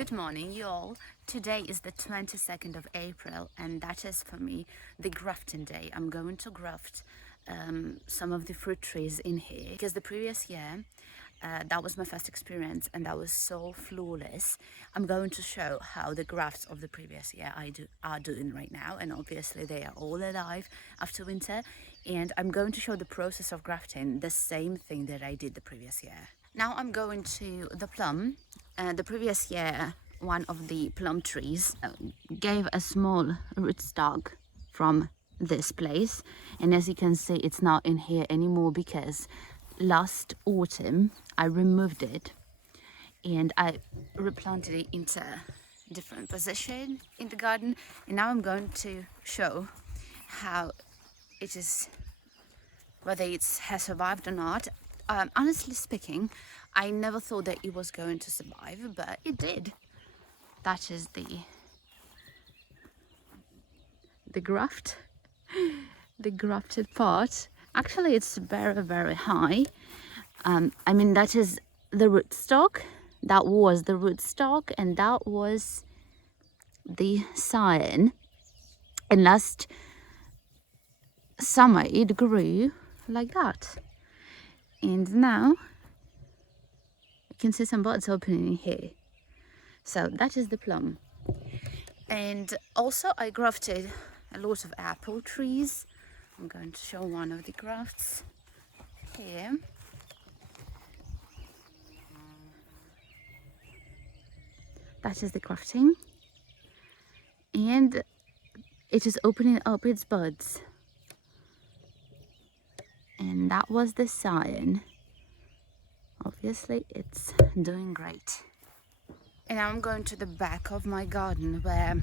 Good morning, you all. Today is the 22nd of April, and that is for me the grafting day. I'm going to graft some of the fruit trees in here because the previous year that was my first experience and that was so flawless. I'm going to show how the grafts of the previous year are doing right now, and obviously they are all alive after winter. And I'm going to show the process of grafting, the same thing that I did the previous year. Now I'm going to the plum. The previous year, one of the plum trees gave a small rootstock from this place, and as you can see, it's not in here anymore because last autumn I removed it and I replanted it into a different position in the garden, and now I'm going to show how it is, whether it has survived or not. Honestly speaking, I never thought that it was going to survive, but it did. That is the graft, the grafted part. Actually, it's very high. I mean, that is the rootstock. That was the rootstock, and that was the scion. And last summer, it grew like that. And now you can see some buds opening here. So that is the plum. And also I grafted a lot of apple trees. I'm going to show one of the grafts here. That is the grafting. And it is opening up its buds. And that was the scion. Obviously it's doing great. And now I'm going to the back of my garden where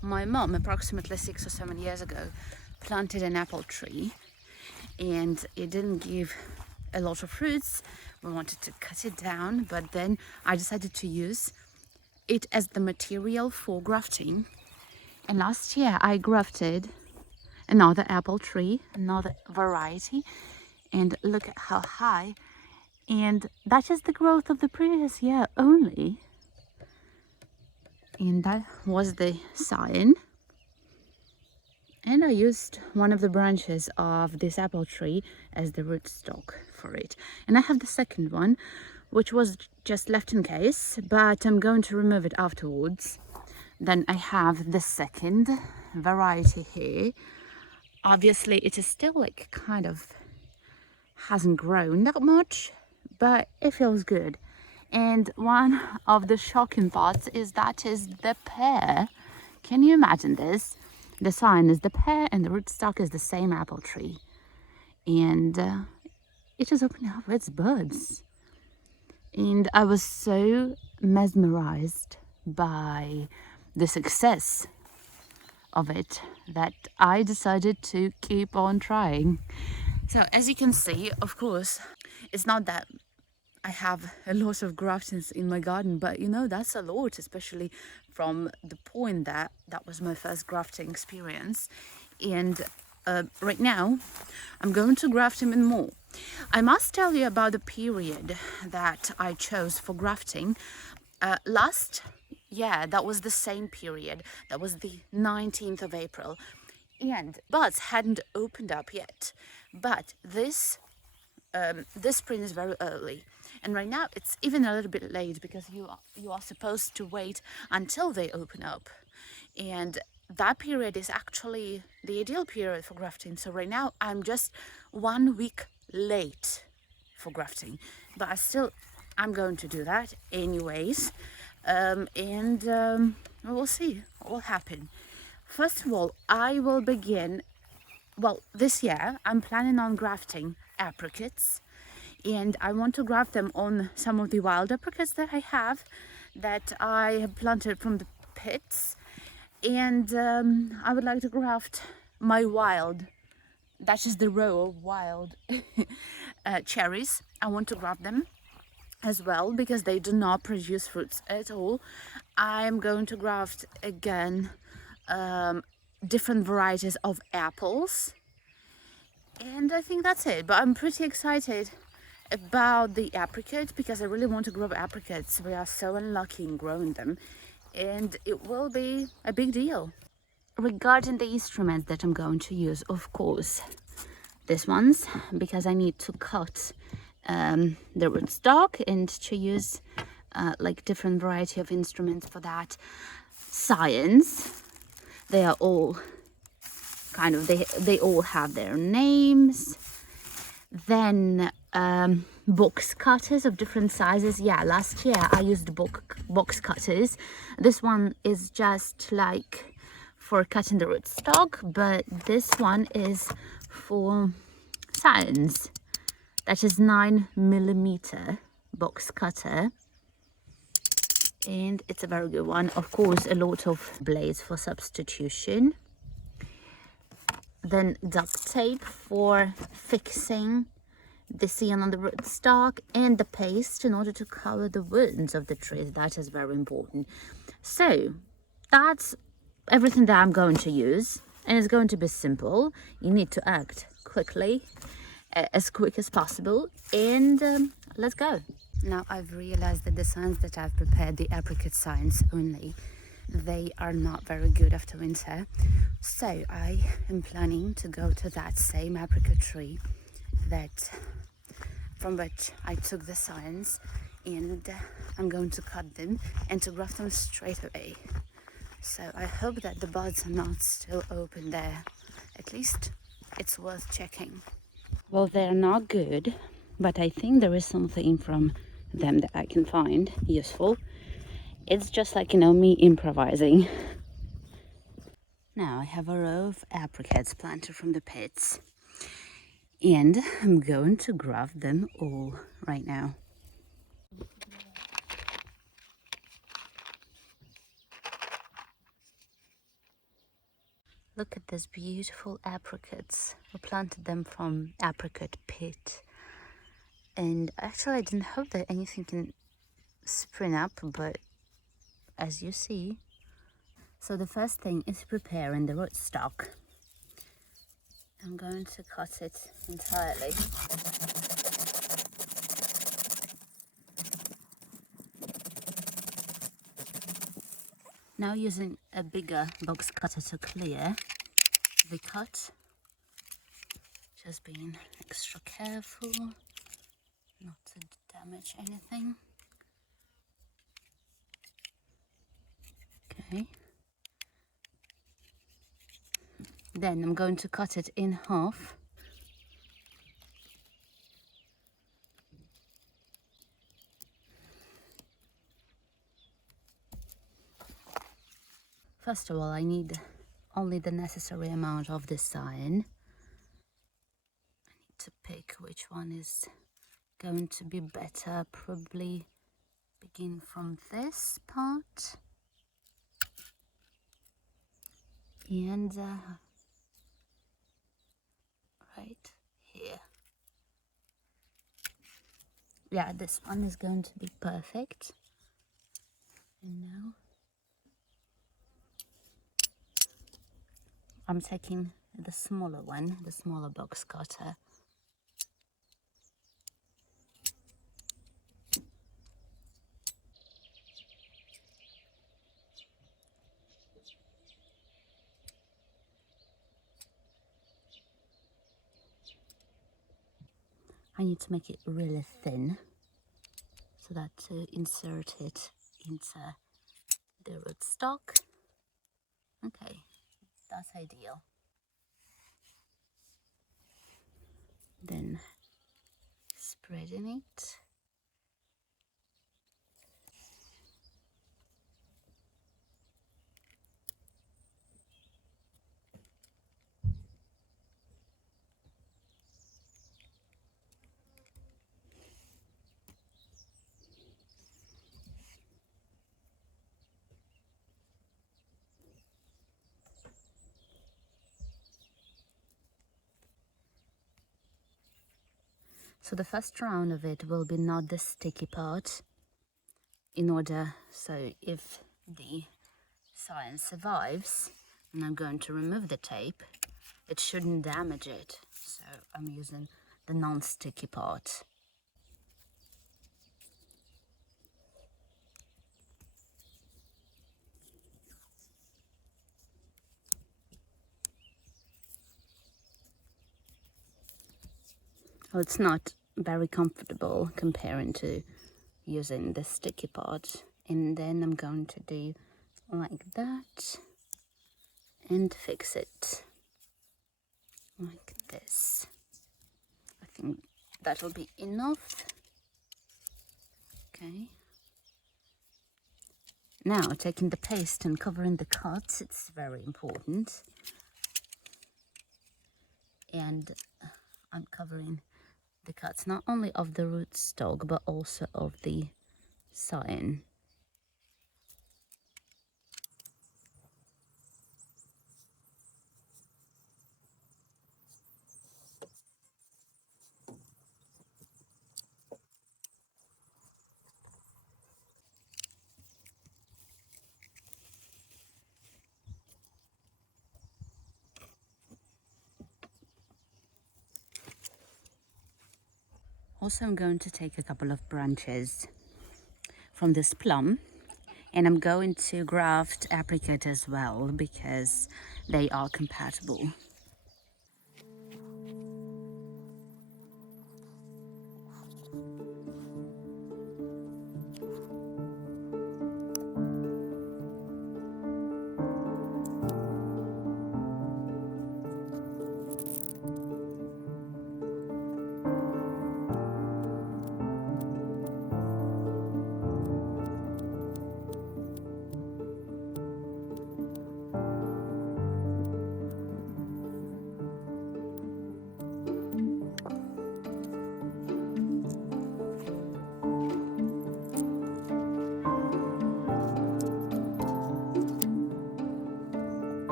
my mom, approximately 6 or 7 years ago, planted an apple tree, and it didn't give a lot of fruits. We wanted to cut it down, but then I decided to use it as the material for grafting. And last year I grafted another apple tree, another variety, and look at how high. And that is the growth of the previous year only. And that was the scion. And I used one of the branches of this apple tree as the rootstock for it. And I have the second one, which was just left in case, but I'm going to remove it afterwards. Then I have the second variety here. Obviously it is still like kind of hasn't grown that much, but it feels good. And one of the shocking parts is that is the pear. Can you imagine this? The sign is the pear and the rootstock is the same apple tree. And it is opening up its buds. And I was so mesmerized by the success of it that I decided to keep on trying. So as you can see, of course, it's not that I have a lot of graftings in my garden, but you know, that's a lot, especially from the point that was my first grafting experience. And right now I'm going to graft even more. I must tell you about the period that I chose for grafting. Last year, that was the same period. That was the 19th of April. And buds hadn't opened up yet. But this spring is very early, and right now it's even a little bit late because you are supposed to wait until they open up, and that period is actually the ideal period for grafting. So right now I'm just 1 week late for grafting, but I'm going to do that anyways, and we'll see what will happen. First of all, I will begin. Well, this year I'm planning on grafting apricots, and I want to graft them on some of the wild apricots that I have planted from the pits. And I would like to graft my wild, that is the row of wild cherries. I want to graft them as well because they do not produce fruits at all. I'm going to graft again different varieties of apples, and I think that's it. But I'm pretty excited about the apricots, because I really want to grow apricots. We are so unlucky in growing them, and it will be a big deal. Regarding the instruments that I'm going to use, of course, this ones, because I need to cut the rootstock and to use like different variety of instruments for that. Science, they are all kind of, they all have their names. Then box cutters of different sizes. Yeah, last year I used box cutters. This one is just like for cutting the rootstock, but this one is for science. That is 9mm box cutter, and it's a very good one. Of course, a lot of blades for substitution. Then duct tape for fixing the seam on the rootstock, and the paste in order to cover the wounds of the trees. That is very important. So that's everything that I'm going to use, and it's going to be simple. You need to act quickly, as quick as possible, and let's go. Now I've realized that the signs that I've prepared, the apricot signs only, they are not very good after winter. So I am planning to go to that same apricot tree from which I took the signs, and I'm going to cut them and to graft them straight away. So I hope that the buds are not still open there. At least it's worth checking. Well, they're not good, but I think there is something from them that I can find useful. It's just like, you know, me improvising. Now I have a row of apricots planted from the pits, and I'm going to graft them all right now. Look at these beautiful apricots. We planted them from apricot pit, and actually I didn't hope that anything can spring up, but as you see. So the first thing is preparing the rootstock. I'm going to cut it entirely. Now using a bigger box cutter to clear the cut. Just being extra careful not to damage anything. Okay. Then I'm going to cut it in half. First of all, I need only the necessary amount of the sign. I need to pick which one is going to be better. Probably begin from this part and right here. Yeah, this one is going to be perfect. And now I'm taking the smaller one, the smaller box cutter. I need to make it really thin so that to insert it into the rootstock. Okay, that's ideal. Then spreading it. So the first round of it will be not the sticky part, in order, so if the sign survives and I'm going to remove the tape, it shouldn't damage it. So I'm using the non-sticky part. So it's not very comfortable comparing to using the sticky part. And then I'm going to do like that and fix it like this. I think that'll be enough. Okay. Now taking the paste and covering the cuts, it's very important. And I'm covering the cuts not only of the rootstock but also of the sign. Also, I'm going to take a couple of branches from this plum and I'm going to graft apricot as well because they are compatible.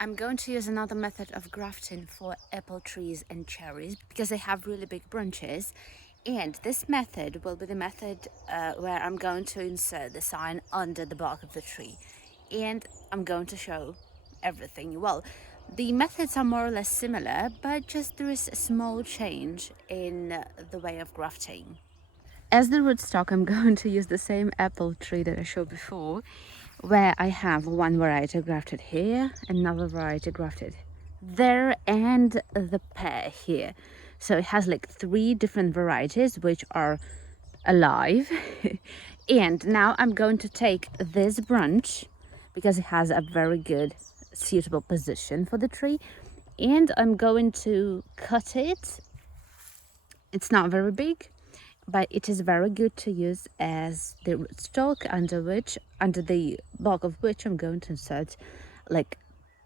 I'm going to use another method of grafting for apple trees and cherries because they have really big branches, and this method will be the method where I'm going to insert the sign under the bark of the tree, and I'm going to show everything. Well, the methods are more or less similar, but just there is a small change in the way of grafting. As the rootstock, I'm going to use the same apple tree that I showed before, where I have one variety grafted here, another variety grafted there, and the pear here. So it has like 3 different varieties which are alive. And now I'm going to take this branch because it has a very good suitable position for the tree, and I'm going to cut it. It's not very big, but it is very good to use as the rootstock under the bark of which I'm going to insert, like,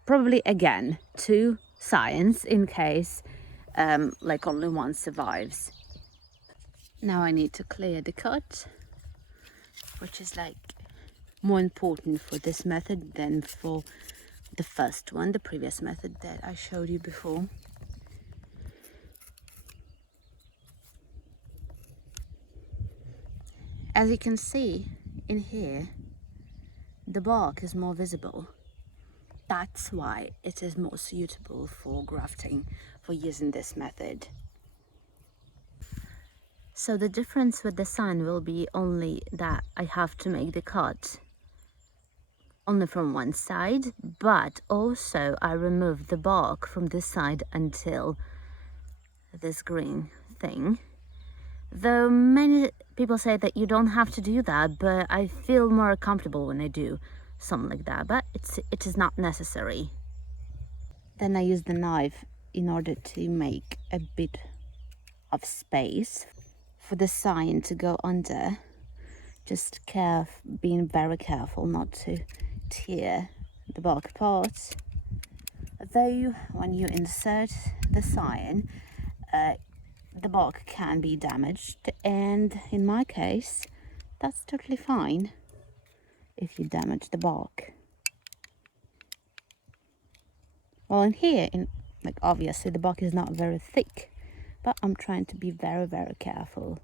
probably again 2 signs in case like only one survives. Now I need to clear the cut, which is like more important for this method than for the first one, the previous method that I showed you before. As you can see in here, the bark is more visible. That's why it is more suitable for grafting, for using this method. So the difference with the sign will be only that I have to make the cut only from one side, but also I remove the bark from this side until this green thing. Though many people say that you don't have to do that, but I feel more comfortable when I do something like that, but it is not necessary. Then I use the knife in order to make a bit of space for the sign to go under. Just being very careful not to tear the bark apart. Though when you insert the sign, the bark can be damaged, and in my case that's totally fine if you damage the bark. Well, in here, like obviously the bark is not very thick, but I'm trying to be very, very careful.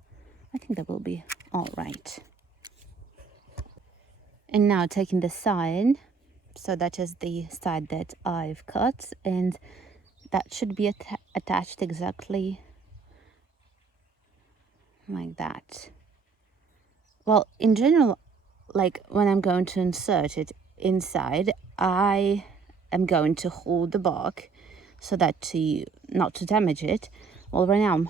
I think that will be all right. And now taking the sign, so that is the side that I've cut, and that should be attached exactly like that. Well, in general, like when I'm going to insert it inside, I am going to hold the bark so that to not to damage it. Well, right now I'm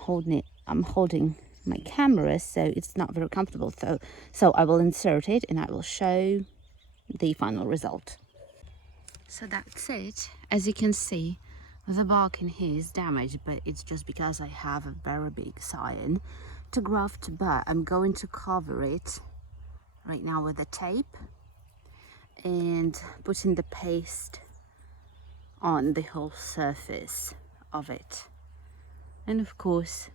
holding my camera, so it's not very comfortable. So I will insert it and I will show the final result. So that's it. As you can see, the bark in here is damaged, but it's just because I have a very big sign to graft, but I'm going to cover it right now with the tape and putting the paste on the whole surface of it, and of course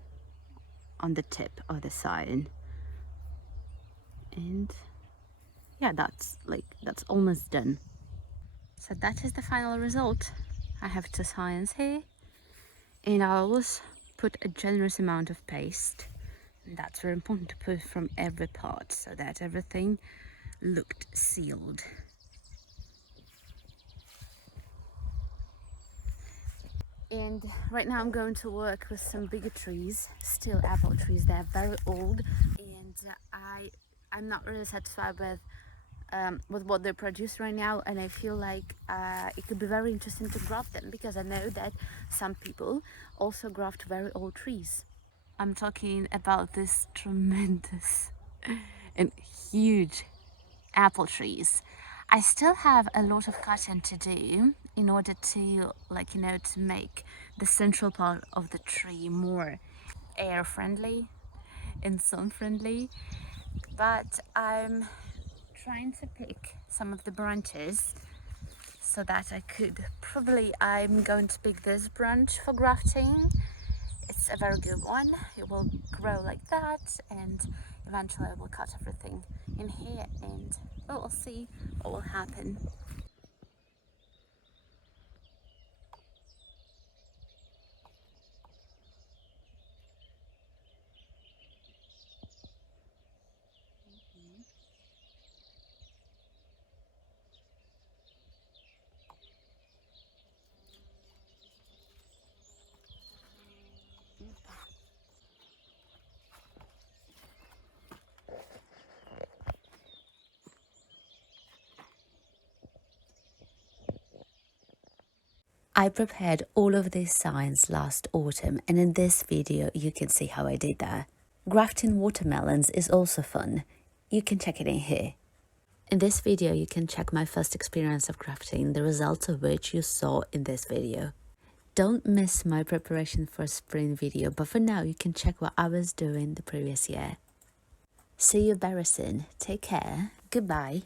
on the tip of the sign. And yeah, that's almost done. So that is the final result. I have 2 signs here, and I always put a generous amount of paste, and that's very important to put from every part so that everything looked sealed. And right now I'm going to work with some bigger trees, still apple trees. They're very old, and I'm not really satisfied with what they produce right now, and I feel like it could be very interesting to graft them, because I know that some people also graft very old trees. I'm talking about this tremendous and huge apple trees. I still have a lot of cutting to do in order to, to make the central part of the tree more air friendly and sun friendly, but I'm trying to pick some of the branches so that I'm going to pick this branch for grafting. It's a very good one. It will grow like that, and eventually I will cut everything in here, and we'll see what will happen. I prepared all of these signs last autumn, and in this video you can see how I did that. Grafting watermelons is also fun. You can check it in here. In this video you can check my first experience of grafting, the results of which you saw in this video. Don't miss my preparation for spring video, but for now you can check what I was doing the previous year. See you very soon. Take care. Goodbye.